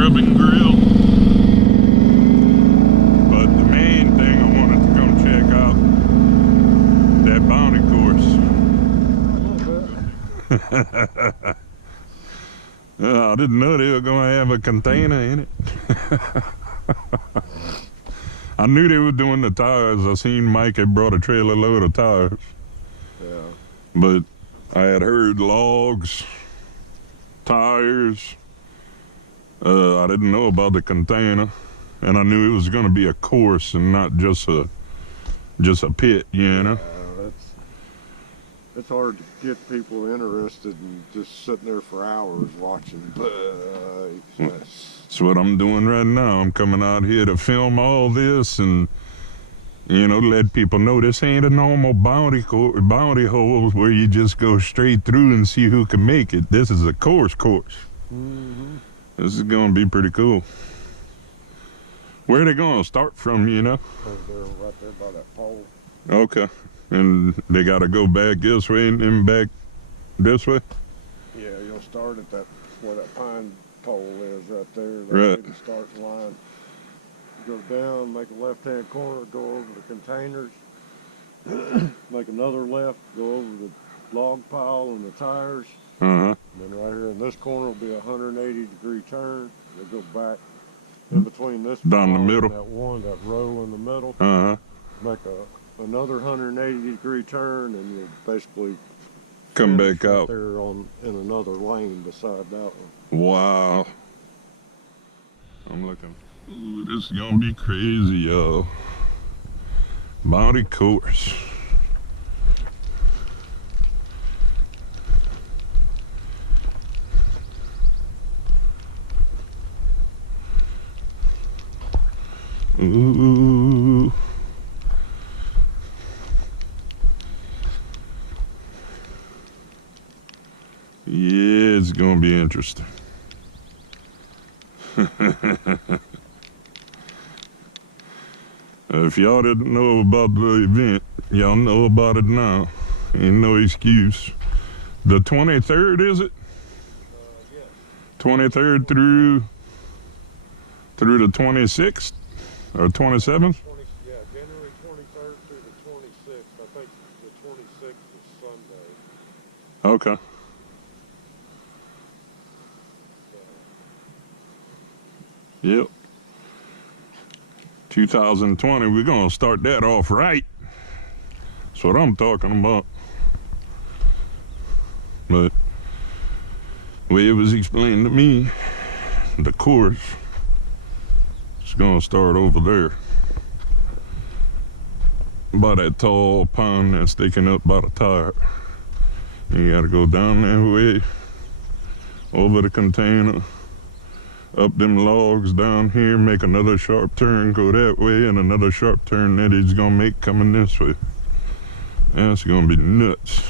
grub and grill. But the main thing I wanted to come check out, that bounty course. I didn't know they were going to have a container in it. I knew they were doing the tires. I seen Mike had brought a trailer load of tires. Yeah. But I had heard logs, tires. I didn't know about the container, and I knew it was going to be a course and not just a pit, you know. It's hard to get people interested in just sitting there for hours watching. That's what I'm doing right now. I'm coming out here to film all this and, you know, let people know this ain't a normal bounty hole where you just go straight through and see who can make it. This is a course. Mm-hmm. This is going to be pretty cool. Where are they going to start from, you know? Over there, right there by that pole. Okay. And they got to go back this way and then back this way? Yeah, you'll start at that, where that pine pole is right there. Right. The start line. Go down, make a left-hand corner, go over the containers. Make another left, go over the log pile and the tires. Uh-huh. And then right here in this corner will be a 180-degree turn. You'll go back in between this down the middle. that row in the middle. Uh-huh. Make another 180-degree turn, and you'll basically come back right out there in another lane beside that one. Wow. I'm looking. Ooh, this is gonna be crazy, y'all. Bounty course. Ooh. Yeah, it's gonna be interesting. If y'all didn't know about the event, y'all know about it now. Ain't no excuse. The 23rd, is it? Yes. 23rd through the 26th or 27th? Yeah, January 23rd through the 26th. I think the 26th is Sunday. Okay. Yep. 2020, we're gonna start that off right. That's what I'm talking about. But the way it was explained to me, the course is gonna start over there by that tall pond that's sticking up by the tire. You gotta go down that way, over the container, up them logs down here, make another sharp turn, go that way, and another sharp turn that he's gonna make coming this way. That's gonna be nuts.